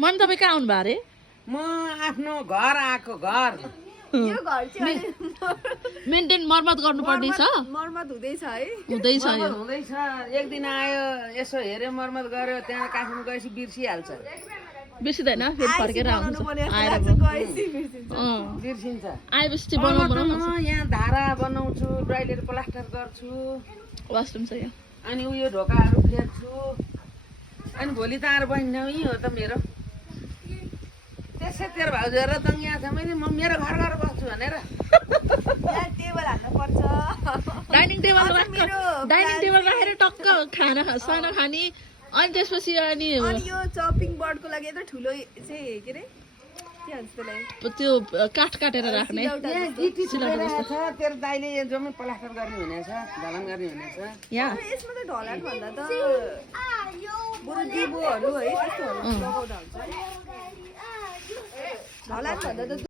मन तपाईँ कहाँ आउनु भयो अरे म आफ्नो घर आएको घर यो घर चाहिँ मेन्टेन मर्मत गर्नुपर्ने छ मर्मत हुँदैछ है हुँदैछ यो मर्मत हुँदैछ एक दिन आयो यसो हेऱ्यो मर्मत गर्यो त्यहाँ काठमाडौँ गएपछि बिर्सिहाल्छ बिर्सिँदैन फेरि फर्केर आउँछ आएर बिर्सिन्छ आएपछि चाहिँ बनाउनु म यहाँ धारा बनाउँछु टोइलेट प्लास्टर गर्छु वासरुम छ यहाँ अनि उयो ढोकाहरू फेर्छु अनि भोलि त आएर बहिनी यहीँ हो त मेरो त्यसै तेरो भाउजूहरू त यहाँ छ मैले म मेरो घर घर बस्छु भनेर टेबल हाल्नु पर्छ डाइनिङ टेबल राखेर टक्क सानो खाने अनि त्यसपछि अनि यो चपिङ बोर्डको लागि त ठुलो चाहिँ के रे के भन्छ त्यसलाई त्यो काठ काटेर राख्ने यहाँ गिटी छुटेर छ तेरो दाइले यो जम्मै प्लास्टर गर्ने भनेछ ढलान गर्ने भनेछ यहाँ यसमा त ढलान भन्दा त बरु दिबोहरू है त्यस्तोहरू लगाउँदा हुन्छ ढलान भन्दा त